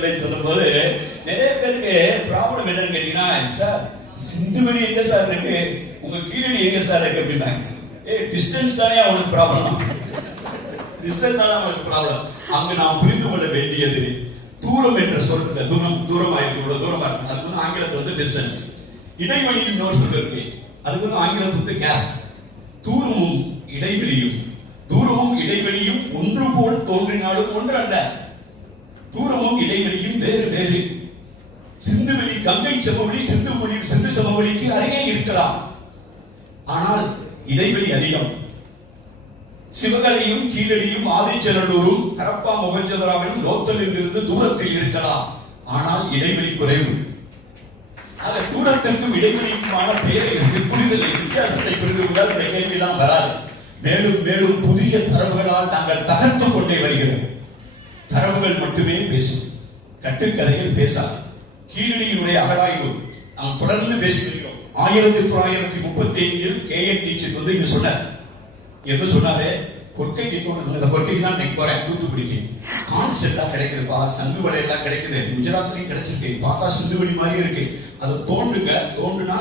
இல்லை சொல்லும்போது நிறைய பேருக்கு ப்ராப்ளம் என்னன்னு கேட்டீங்கன்னா சார் சிந்துவெளி எங்க சார் இருக்கு? உங்க கீழடி எங்க சார் இருக்கு? அப்படின்னாங்க ஏ டிஸ்டன்ஸ் தானே அவனுக்கு ப்ராப்ளம் டிஸ்டன்ஸ் தானே அவனுக்கு ப்ராப்ளம் அங்கு நாம் புரிந்து கொள்ள வேண்டியது தூரம் என்ற சொல்றது தூரம் தூரமா இருக்கு இவ்வளவு தூரமா இருக்கு. அதுக்கு வந்து ஆங்கிலத்துல வந்து டிஸ்டன்ஸ் இடைவெளி இன்னொரு சொல் இருக்கு. அதுக்கு வந்து ஆங்கிலத்துல வந்து கேப் தூரமும் இடைவெளியும். தூரமும் இடைவெளியும் ஒன்று போல் தோன்றினாலும் ஒன்று அல்ல. தூரமும் இடைவெளியும் வேறு வேறு. சிந்துவெளி கங்கை சமவெளி சிந்து மொழி சிந்து சமவெளிக்கு அருகே இருக்கலாம். ஆனால் இடைவெளி அதிகம். சிவகலையும் கீழடியும் ஆதிச்சநல்லூரும் கரப்பா மொகஞ்சதராவிலும் லோத்தலில் இருந்து தூரத்தில் இருக்கலாம். ஆனால் இடைவெளி குறைவு. ஆக தூரத்திற்கும் இடைவெளிக்குமான பெயரை புரிதல் வித்தியாசத்தை புரிந்து கொண்டால் இந்த கேள்வியெல்லாம் வராது. மேலும் மேலும் புதிய தரவுகளால் நாங்கள் தகர்த்து கொண்டே வருகிறோம் தரவுகள் மட்டுமே பேசும். கட்டுக்கதைகள் பேசாது. கீழடியினுடைய அகராய்வு நாம் தொடர்ந்து பேசி ஆயிரத்தி தொள்ளாயிரத்தி முப்பத்தி ஐந்தில் கே என் டீச்சர் வந்து இங்க சொன்னார். எது சொன்னாரு? கொற்கைக்கு தோணும் இந்த கொற்கைக்கு தான் இன்னைக்கு போறேன் தூத்துக்குடிக்கு கான்செப்டா கிடைக்குதுப்பா சங்கு வலை எல்லாம் கிடைக்குது. குஜராத்லயும் கிடைச்சிருக்கு. பார்த்தா சிந்துவெளி மாதிரி இருக்கு. அதை தோண்டுங்க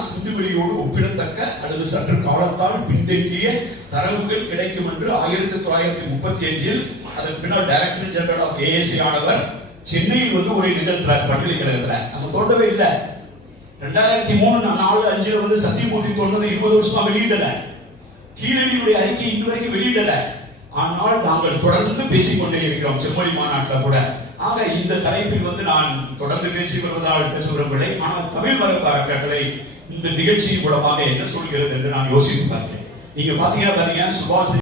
சிந்துவெளியோடு ஒப்பிடத்தக்க அல்லது சற்று காலத்தால் பின்தங்கிய தரவுகள் கிடைக்கும் என்று ஆயிரத்தி தொள்ளாயிரத்தி முப்பத்தி அஞ்சில் அதன் பின்னால் டைரக்டர் ஜெனரல் ஆஃப் ஏஎஸ்சி ஆனவர் சென்னையில் வந்து ஒரு நிகழ்த்துறார் பல்கலைக்கழகத்தில் நம்ம தோண்டவே இல்லை. ரெண்டாயிரத்தி மூணு நாலு அஞ்சுல வந்து சத்தியமூர்த்தி தோன்றது இருபது வருஷமா வெளியிடல. கீழடியுடைய அறிக்கை இன்று வரைக்கும் வெளியிடல. ஆனால் நாங்கள் தொடர்ந்து பேசிக் கொண்டே இருக்கிறோம். செம்மொழி மாநாட்டில் கூட. ஆக இந்த தலைப்பில் வந்து நான் தொடர்ந்து பேசி வருவதால் பேசுகிறவர்களை ஆனால் தமிழ் மரபு அறக்கட்டளை இந்த நிகழ்ச்சியின் மூலமாக என்ன சொல்கிறது என்று நான் யோசித்து பார்த்தேன் நீங்க பாத்தீங்கன்னா பாத்தீங்கன்னா சுபாஷ்